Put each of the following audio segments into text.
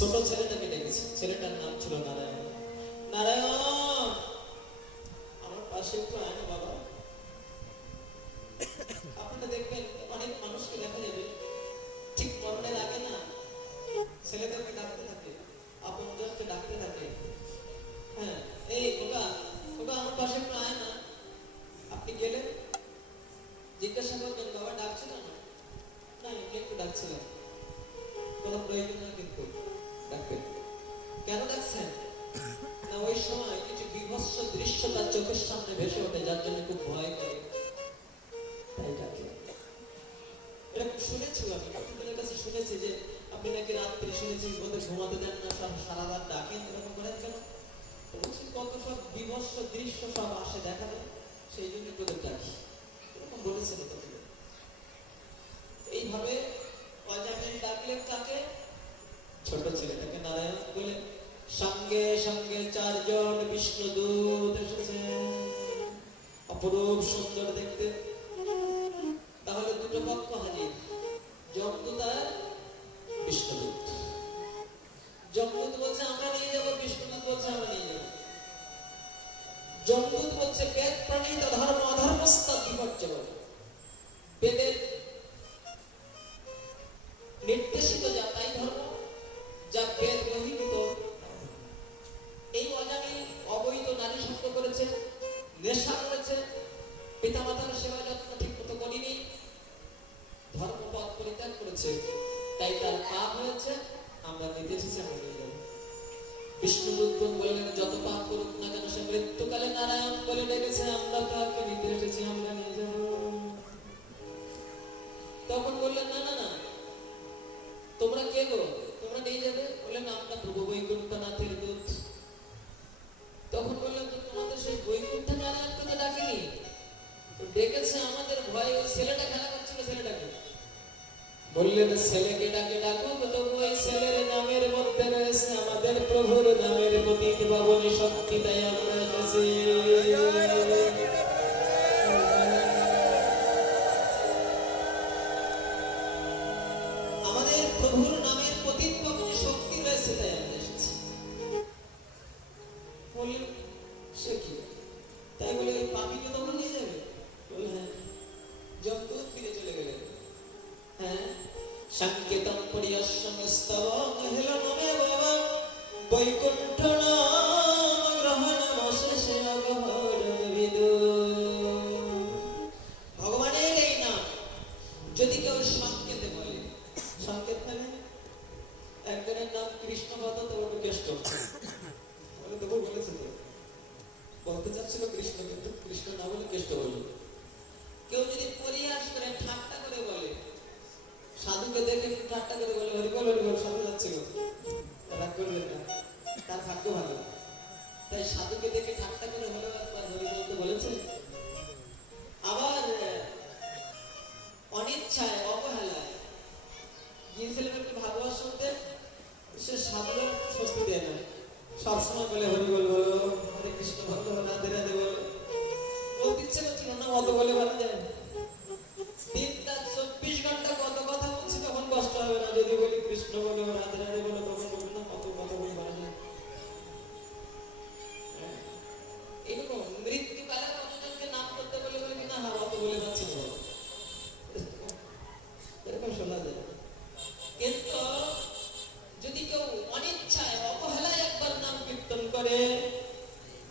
ছোট ছেলেটাকে ডেকেছে, ছেলেটার নাম ছিল নারায়ণ। নারায়ণ, আমার পাশে একটু আয় না বাবা। আপনারা দেখবেন অনেক মানুষকে দেখা যাবে ঠিক মরণের আগে না ছেলেদেরকে ডাকতে থাকে, আপনজনকে ডাকতে থাকে। হ্যাঁ, এই খোকা খোকা আমার পাশে একটু আয় না। আপনি গেলেন, জিজ্ঞাসা করবেন বাবা ডাকছিল না? না, এমনি একটু ডাকছিলাম। কোনো প্রয়োজন না কিন্তু ডাকবেন। কেন ডাকছেন? না ওই সময় কিছু বিভৎস দৃশ্য তার চোখের সামনে ভেসে ওঠে, যার জন্য খুব ভয় করে, তাই ডাকে। এরকম শুনেছি আমি আপনাদের কাছে, শুনেছি যে আপনি নাকি রাত্রি শুনেছি ওদের ঘুমাতে দেন না, সব সারা রাত ডাকেন, এরকম করেন কেন? কত সব বিভৎস দৃশ্য সব আসে দেখাবে, সেই জন্য তোদের ডাকি, এরকম বলেছিল তোদের। এইভাবে অজামিল ডাকলেন কাকে? ছোট ছেলেটাকে নারায়ণ বলে। সঙ্গে সঙ্গে 4 জন বিষ্ণুদূত এসেছেন, অপরূপ সুন্দর দেখতে। তাহলে দুটো পক্ষ হাজির, যমদূত আর বিষ্ণুদূত। যমদূত বলছে আমরা নিয়ে যাবো, বিষ্ণুদূত বলছে আমরা নিয়ে যাবো। যমদূত বলছে বেদ প্রণীত ধর্ম অধর্মস্তৎ বিপর্যয়, বেদের নির্দেশিত যা তাই ধর্ম, যা বেদ বহির্ভূত। এই অজামিল অবৈধ নারী সঙ্গ করেছে, নেশা করেছে, পিতামাতার সেবা যত্ন ঠিক মতো করেনি, ধর্মপথ পরিত্যাগ করেছে, তাই তার পাপ হয়েছে, আমরা নিতে এসেছি, আমরা নিয়ে যাবো। বিষ্ণুদূত বললেন যত পাপ করুক না কেন সে মৃত্যুকালে নারায়ণ বলে ডেকেছে, আমরা তাকে নিতে এসেছি, আমরা নিয়ে যাব। তখন বললেন না না না, তোমরা কে গো, তোমরা নিয়ে যাবে? বললেন আমরা প্রভু বৈকুণ্ঠনাথের দূত। তখন বললেন তো তোমাদের সেই বৈকুণ্ঠ নারায়ণকে তো ডাকেনি, তো ডেকেছে আমাদের ভয়ে, ওই ছেলেটা খেলা করছিল ছেলেটাকে। বললেন ছেলেকে ডাকে ডাকুক, তবু ওই ছেলের নামের মধ্যে রয়েছে আমাদের প্রভুর নামের পতিত পাবনী শক্তি, তাই আমরা এসেছি। আমাদের প্রভুর নামের পতিত পাবনী শক্তি রয়েছে, তাই আমরা এসেছি। বললেন সে কি? তাই বলে ওই পাপিকে তোমরা নিয়ে যাবে? বলে হ্যাঁ। যমদূত ফিরে চলে গেলেন। হ্যাঁ, সংকেতম পরিয়সমস্তব হেলনমে বাবা বৈকুণ্ঠ নাম গ্রহণম শেষে অগহরম বিদু। ভগবানের এই নাম যদি কেউ সংকেতে বলে, সংকেত মানে একজনের নাম কৃষ্ণ কথা, তো ওটা কেষ্ট বলে, তবু বলেছে তো, বলতে চাচ্ছিল কৃষ্ণ, কিন্তু কৃষ্ণ না বলে কেষ্ট বলল। কেউ যদি পরিহাস করে ঠাট্টা করে বলে, সাধুকে দেখে ঠাট্টা করে বলে হরিবল হরিবল, সাধু যাচ্ছিল, রাগ করলেন না, তার ভাগ্য ভালো। তাই সাধুকে দেখে ঠাট্টা করে হলেও একবার হরি বলতে বলেছে। আবার অনিচ্ছায় অবহেলায় গিয়েছিলেন একটু ভাগবত শুনতে, সে সাধুরা স্বস্তি দেয় না, সবসময় বলে হরিবল বলো, হরে কৃষ্ণ বলো, রাধে রাধে বলো। বলতে ইচ্ছে করছিল না, অত বলে বলা যায়। দিনটা 24 ঘন্টা কত কথা বলছি, তখন কষ্ট হবে না? যদি বলি কৃষ্ণ বলো, রাধে রাধে বলো, তখন বলবো না কত কথা বলে বলা যায়। এরকম মৃত্যুকালে কতজনকে নাম করতে বলে বলে কিনা হ্যাঁ অত বলে যাচ্ছে, এরকম শোনা যায়। কিন্তু যদি কেউ অনিচ্ছায় অবহেলায় একবার নাম কীর্তন করে,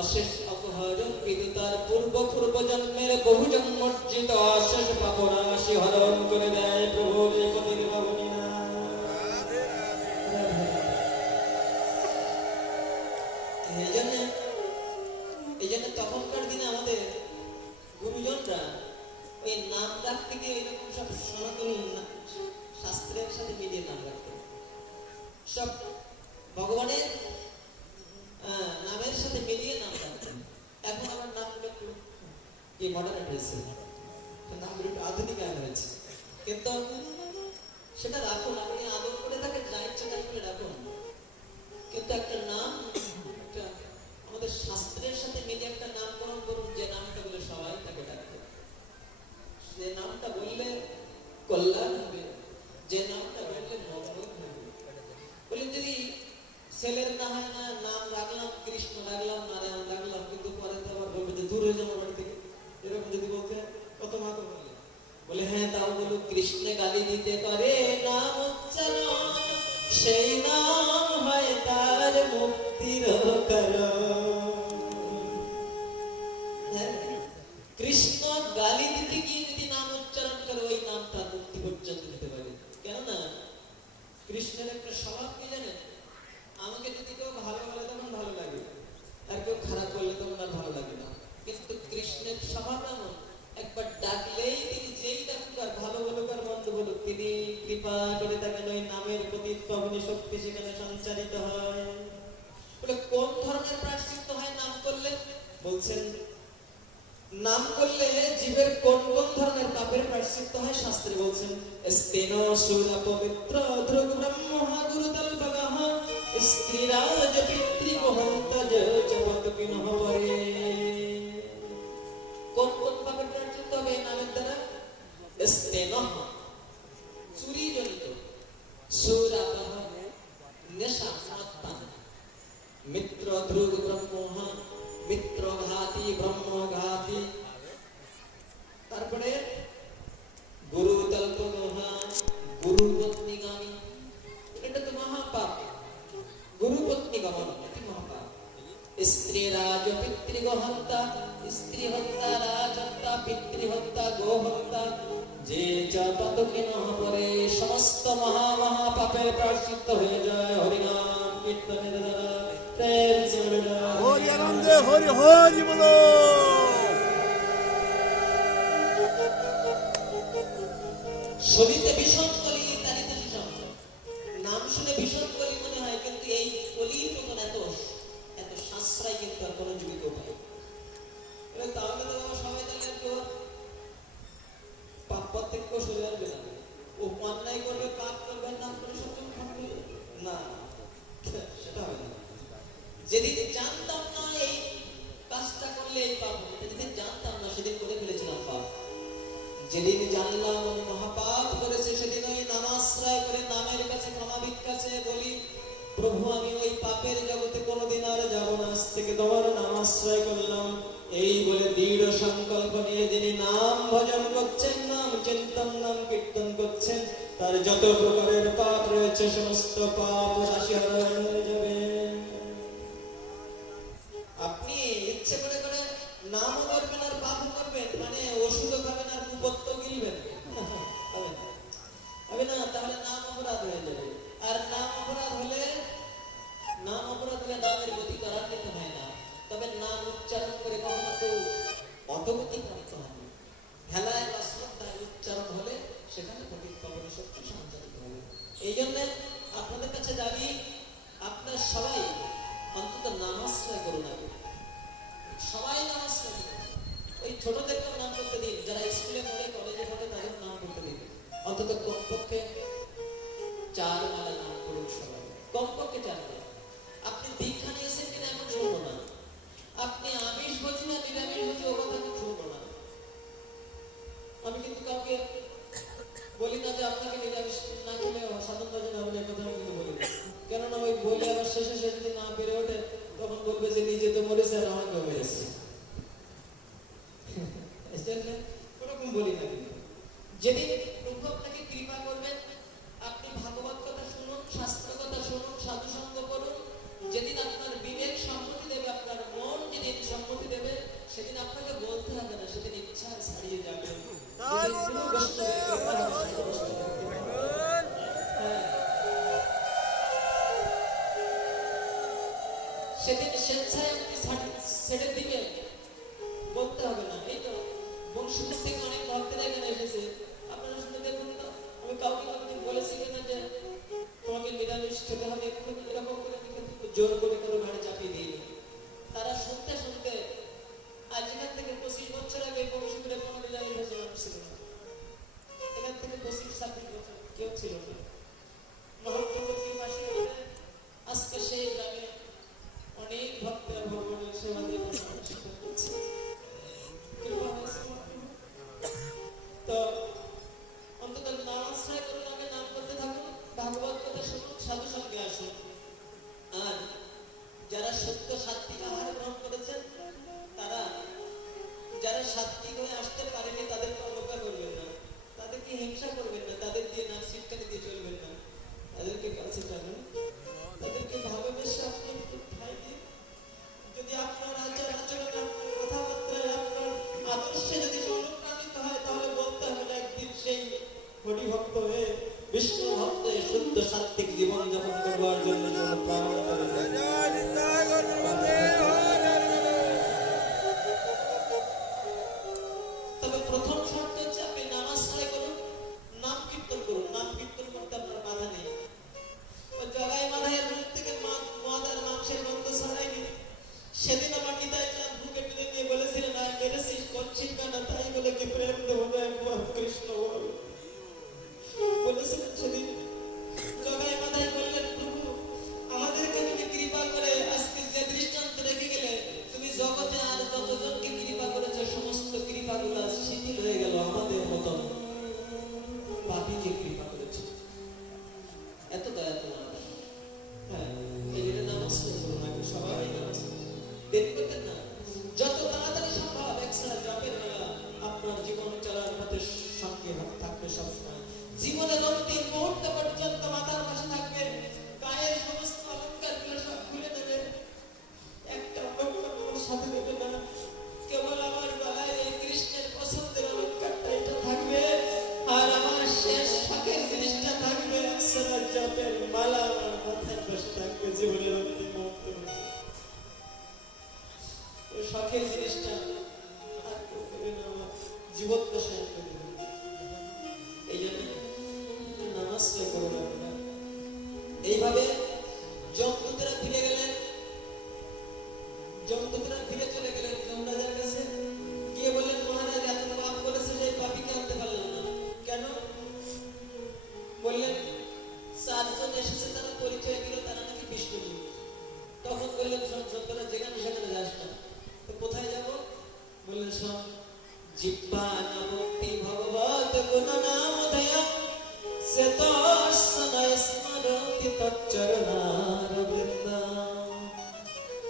অশেষ অপহরণ বিদু তার পূর্ব পূর্ব জন্মের বহু জন্মর্জিত অশেষ পাপরাশি হরণ করে দেয় প্রভুর এই পতিত পাবনী নাম। এই জন্য তখনকার দিনে আমাদের গুরুজনরা ওই নাম রাখতে গিয়ে এরকম সব সনাতনী শাস্ত্রের সাথে মিলিয়ে নাম রাখতেন, সব ভগবানের নামের সাথে মিলিয়ে নাম রাখতেন। এখন আমার নামগুলো একটু কি মডার্ন হয়েছে, নামগুলো একটু আধুনিকায়ন হয়েছে, কিন্তু সেটা রাখুন, আপনি আদর করে তাকে যা ইচ্ছা তাই করে রাখুন, কিন্তু একটা নাম একটা আমাদের শাস্ত্রের সাথে মিলিয়ে একটা নামকরণ করুন, যে নামটা বলে সবাই তাকে ডাকবে, যে নামটা বললে কল্যাণ হবে, যে নামটা বললে মঙ্গল হবে। বলে যদি ছেলের না হয় না নাম রাখলাম কৃষ্ণ, রাখলাম নারায়ণ, রাখলাম, কিন্তু পরে তো আবার বলবে যে দূর হয়ে যাবো বাড়ি থেকে, এরকম যদি বলতে কত মা তো বললে বলে হ্যাঁ তাও বলো কৃষ্ণে গালি দিতে পারে নাম উচ্চারণ, সেই নাম হয় তার মুক্তির কারণ। কৃষ্ণ গালি দিতে গিয়ে যদি নাম উচ্চারণ করে ওই নাম তার মুক্তি পর্যন্ত দিতে পারে। কেননা কৃষ্ণের একটা স্বভাব কি জানেন, আমাকে যদি কেউ ভালো বলে তখন ভালো লাগে, আর কেউ খারাপ বললে তখন আর ভালো লাগে না। কিন্তু কৃষ্ণের স্বভাব এমন, একবার ডাকলেই তিনি যেই ডাকুক আর ভালো বলুক আর মন্দ বলুক, তিনি কৃপা করে থাকেন ওই নামের প্রতি তখনই শক্তি সেখানে সঞ্চারিত হয়। বলে কোন ধরনের প্রায়শ্চিত্ত হয় নাম করলে? বলছেন নাম করলে জীবের কোন কোন ধরনের পাপের প্রায়শ্চিত্ত হয় শাস্ত্রে বলছেন, স্তেন সুরা পবিত্র ধ্রুব ব্রহ্মা গুরুতল ভগহ স্ত্রীরাজ পিতৃগহন্তজ জগৎ বিনহ পরে। কোন কোন পাপের প্রায়শ্চিত্ত হবে নামের দ্বারা? স্তেন চুরি জনিত, সুরাপহ নেশা মদপান, মিত্র ধ্রুব ব্রহ্মা মিত্রঘাতী ব্রহ্মঘাতী, তারপরে গুরু তল্পগোহা গুরু পত্নীগামী, এটা তো মহাপাপ। গুরু পত্নী গমন এটি মহাপাপ। স্ত্রী রাজ পিতৃগহত্যা, স্ত্রী হত্যা, রাজ হত্যা, পিতৃহত্যা, গোহত্যা, যে যা ততকিনঃ পরে সমস্ত মহা মহা পাপের প্রায়শ্চিত্ত হয়ে যায় হরিনাম কীর্তনের দ্বারা। প্রেম সে হরি আনন্দে হরি হরি বলো। শুনিতে ভীষণ কলি তারিতে ভীষণ, নাম শুনে ভীষণ কলি মনে হয়, কিন্তু এই কলির মতন এত এত সাশ্রয় কিন্তু আর কোনো যুগে উপায়। তাহলে তো সবাই তাহলে কেউ পাপ পথ থেকে সরে আসবে না, ও অন্যায় করবে, পাপ করবে, নাম করে সচেতন থাকবে না, সেটা হবে না। যেদিন জানতাম না এই কাজটা করলে এই পাপ হবে, যেদিন জানতাম না সেদিন করে ফেলেছিলাম পাপ। যেদিন জানলাম আমি মহাপাপ করেছে, সেদিন ওই নামাশ্রয় করে নামের কাছে ক্ষমা ভিক্ষা চেয়ে বলি, প্রভু আমি ওই পাপের জগতে কোনোদিন আর যাব না, আজ থেকে তোমার নামাশ্রয় করলাম। এই বলে দৃঢ় সংকল্প নিয়ে যিনি নাম ভজন করছেন, নাম চিন্তন, নাম কীর্তন করছেন, তার যত প্রকারের পাপ রয়েছে সমস্ত পাপ রাশি হরণ হয়ে যাবে। আপনি ইচ্ছে করে করে নামও করবেন আর পাপও করবেন, মানে ওষুধও খাবেন আর কুপত্য গিলবেন, হবে না? তাহলে নাম অপরাধ হয়ে যাবে। আর নাম অপরাধ হলে নামের গতি ত্বরান্বিত হয় না। তবে নাম উচ্চারণ করে কখনো কেউ অধোগতি প্রাপ্ত হয় না। হেলায় বা শ্রদ্ধায় উচ্চারণ হলে সেখানে পবিত্র পাবন শক্তি সঞ্চারিত হবে। এই জন্য আপনাদের কাছে দাবি, আপনার সবাই অন্তত নামাশ্রয় করুন, আগে সবাই নামাশ্রয় করুন। ওই ছোটদেরকেও নাম করতে দিন, যারা স্কুলে পড়ে কলেজে পড়ে তাদের নাম করতে দিন, অন্তত কমপক্ষে 4 মালা নাম করুন সবাই, কমপক্ষে 4 মালা। আপনি দীক্ষা নিয়েছেন কিনা এখন শুনবো না, আপনি আমিষ ভোজি না নিরামিষ ভোজি ও কথা এখন শুনবো না। আমি কিন্তু কাউকে বলি না যে আপনাকে নিরামিষ না খেলে সাধন ভজন হবে না, কথা আমি কিন্তু বলি না। কেননা ওই বলে আবার শেষে সে যদি না বেড়ে ওঠে তখন বলবে যে নিজে তো মরেছে আর আমাকেও মেরেছে, ওরকম বলি না। কিন্তু যেদিন প্রভু আপনাকে কৃপা করবেন, আপনি ভাগবত কথা শুনুন, শাস্ত্র কথা শুনুন, সাধু সঙ্গ করুন, যেদিন আপনার বিবেক সম্মতি দেবে, আপনার মন যেদিন সম্মতি দেবে, সেদিন আপনাকে বলতে হবে না, সেদিন ইচ্ছা ছাড়িয়ে যাবে। সেদিন স্বেচ্ছায় আপনি ছেড়ে দিবেন, বলতে হবে না। এই তো বংশীপুর থেকে অনেক ভক্তরা এখানে এসেছে, আপনারা শুনে দেখুন না, আমি কাউকে কোনোদিন বলেছি কিনা যে তোমাকে নিরামিষ খেতে হবে, এরকম করে জোর করে কারো ঘাড়ে চাপিয়ে দিই। তারা শুনতে শুনতে আজ এখান থেকে 25 বছর আগে বংশীপুরে কোনো নিরামিষ ভোজন ছিল না, এখান থেকে 25-26 বছর কেউ ছিল না। মহাপ্রভুর মাসে আজকে সেই গ্রামে অনেক ভক্তরা ভগবানের সেবা দিয়ে করছে। তো অন্তত নাম আশ্রয় করুন, আগে নাম করতে থাকুন, ভাগবত কথা শুনুন, সাধু সঙ্গে আসুন। আর হরি ভক্ত হয়ে বিষ্ণু ভক্ত হয়ে শুদ্ধ সাত্ত্বিক জীবন যাপন করবার জন্য প্রাণ তবে প্রথম শর্ত হচ্ছে আপনি নামাজ আদায় করুন, নাম কীর্তন করুন। নাম কীর্তন করতে আপনার বাধা নেই। জগাই মাধাইয়ের মুখ থেকে মদ আর মাংসের গন্ধ ছড়ায়নি। সেদিন আমার নিতাই চাঁদ বুকে টেনে নিয়ে বলেছিলেন, আমি মেরেছিস করছিস কেন? তাই বলে কি প্রেম দেবো না একবার কৃষ্ণ বল বলেছিলেন সেদিন। জগাই মাধাই বললেন, প্রভু আমাদেরকে তুমি কৃপা করে আজকে যে দৃষ্টান্ত রেখে গেলে, তুমি জগতে আর যতজনকে কৃপা করেছো সমস্ত কৃপাগুলো শিথিল হয়ে গেল আমাদের মতন পাপীকে কৃপা করেছো। এত দয়া তোমার। হ্যাঁ, এই জন্য নামাজ পড়বো না, সবাই নামাজ দেরি করতেন না। যত তাড়াতাড়ি সম্ভব একসাথে জপের বেলা আপনার জীবন চলার পথে সঙ্গে থাকবে সবসময়। জীবনের অন্তিম মুহূর্ত পর্যন্ত মাথার পাশে থাকবে। গায়ের সমস্ত অলঙ্কার গুলো সব খুলে দেবে, একটা অলঙ্কার সাথে দেবে না। কেবল আমার গলায় এই কৃষ্ণের পছন্দের অলঙ্কারটা এটা থাকবে, আর আমার শেষ শখের জিনিসটা থাকবে একসাথে জপের মালা আমার মাথার পাশে থাকবে জীবনের অন্তিম মুহূর্ত। ওই শখের জিনিসটা আর কেউ দেবে না, আমার জীবন দশায় দেবে। এই জন্য নামাজ করুন আপনারা। এইভাবে যমদূতেরা ফিরে গেলেন। যমদূতেরা ফিরে চলে গেলেন যমরাজার কাছে, গিয়ে বললেন, মহারাজ এত পাপ করেছে যে পাপীকে আনতে পারলেন না কেন? বললেন, চারজন এসেছে, তারা পরিচয় দিল তারা নাকি বিষ্ণুজি। তখন বললেন, শোন তোরা যেখানে সেখানে যাস না। তো কোথায় যাব? বললেন, শোন, জিহ্বা নামতি ভগবত গুণ নামধেয় সেতস্ময় স্মরতি তচ্চরণারবিন্দম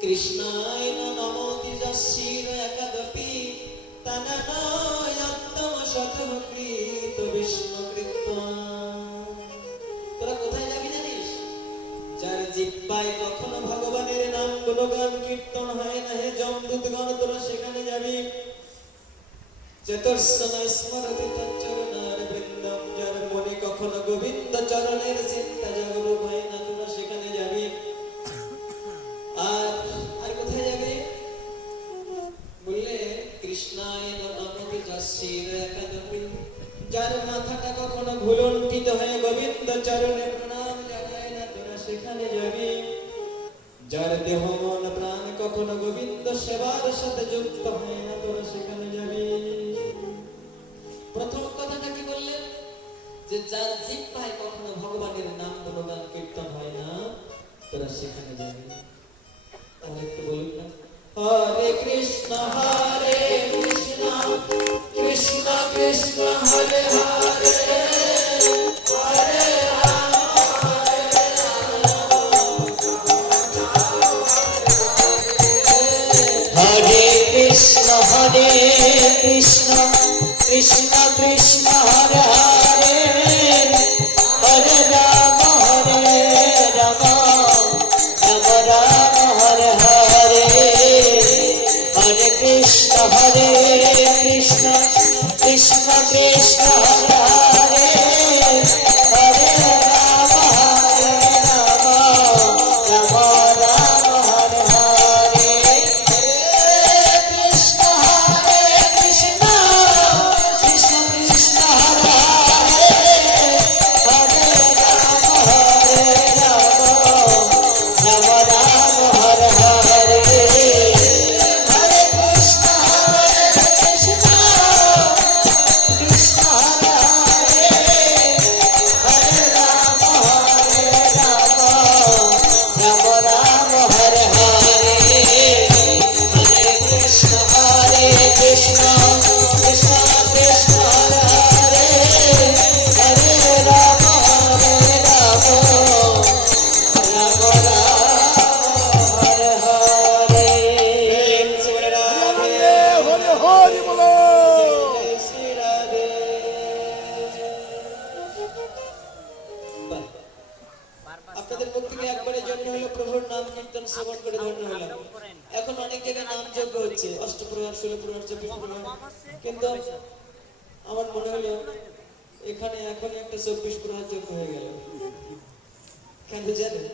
কৃষ্ণায় নমোতি যশির একাদপি তননয়ত্তম শতমকৃত বিষ্ণুকৃত্যম। তোরা কোথায় যাবি জানিস? যার জিহ্বায় কখনো ভগবানের নাম গুণগান কীর্তন হয় না, হে যমদূতগণ তোরা সেখানে যাবি। চতুর্সময় স্মরতি তচ্চরণারবিন্দম, যার মনে কখনো গোবিন্দ চরণের চিন্তা জাগরুক হয় না, তোরা সেখানে যাবি। আর কোথায় যাবে? বললে, কৃষ্ণায় নমোতি যশির একাদপি, যার মাথাটা কখনো ভুলুণ্ঠিত হয়ে গোবিন্দ চরণে প্রণাম জানায় না, তোরা সেখানে যাবি। যার দেহ মন প্রাণ কখনো গোবিন্দ সেবার সাথে যুক্ত হয় না, তোরা সেখানে যাবি। প্রথম কথাটা কি বললেন? যে যার জিহ্বায় কখনো ভগবানের নাম গুণগান কীর্তন হয় না, তোরা সেখানে যাবি। তাহলে একটু বলুন না, হরে কৃষ্ণ কৃষ্ণ কৃষ্ণ হরে হরে, হরে রাম হরে কৃষ্ণ কৃষ্ণ কৃষ্ণ হরে হরে, হরে রাম রাম রাম হরে হরে, হরে কৃষ্ণ কৃষ্ণ কৃষ্ণ কৃষ্ণ হরে হরে, হরে রাম রাম রাম হরে হরে, কৃষ্ণ কৃষ্ণ কৃষ্ণ কৃষ্ণ হরে হরে, হরে রাম রাম রাম হরে হরে, হরে কৃষ্ণ কৃষ্ণ কৃষ্ণ হরে হরে, হরে রাম রাম রাম হরে হরে, হরে কৃষ্ণ কৃষ্ণ কৃষ্ণ কৃষ্ণ হরে হরে, হরে রাম রাম রাম হরে হরে। শ্রী রাধে হরে হরে বলো, শ্রী রাধে। আপনাদের প্রত্যেকে একবারের জন্য হলো প্রভুর নাম কীর্তন শ্রবণ করে ধন্য হলাম। এখন অনেক জায়গায় নাম যজ্ঞ হচ্ছে, অষ্টপ্রহর, ষোলপ্রহর, চব্বিশ প্রহর, কিন্তু আমার মনে হলো এখানে এখন একটা 24 প্রহার যোগ্য হয়ে গেল। কেন জানেন?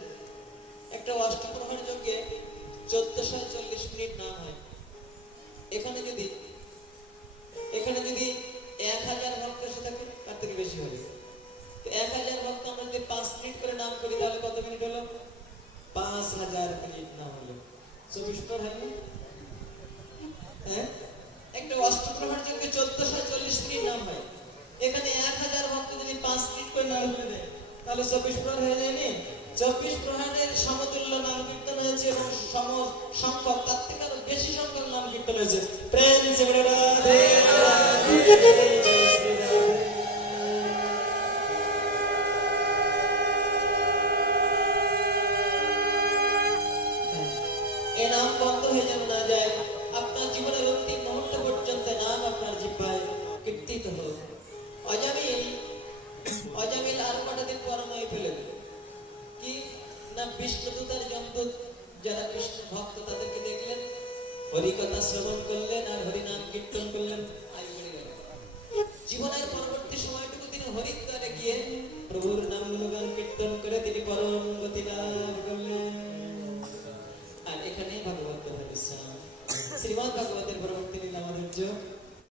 একটা অষ্টপ্রহর যজ্ঞে 1440 মিনিট নাম হয়। এখানে যদি 1000 ভক্ত এসে থাকে তার থেকে বেশি হবে। 1000 ভক্ত আমরা যদি 5 মিনিট করে নাম করি তাহলে কত মিনিট হলো? 5000 মিনিট নাম হলো। 24 প্রহর হয়নি? হ্যাঁ, একটা অষ্টপ্রহর যজ্ঞে 1440 মিনিট নাম হয়। এখানে 1000 ভক্ত যদি 5 মিনিট করে নাম করে দেয় তাহলে 24 প্রহর হয়ে যায়নি? 24 প্রহরের সমতুল্য নাম কীর্তন হয়েছে এবং সম সংখ্যক তার থেকে আরো বেশি সংখ্যক নাম কীর্তন হয়েছে। প্রেম সে বলে রাধে রাধে।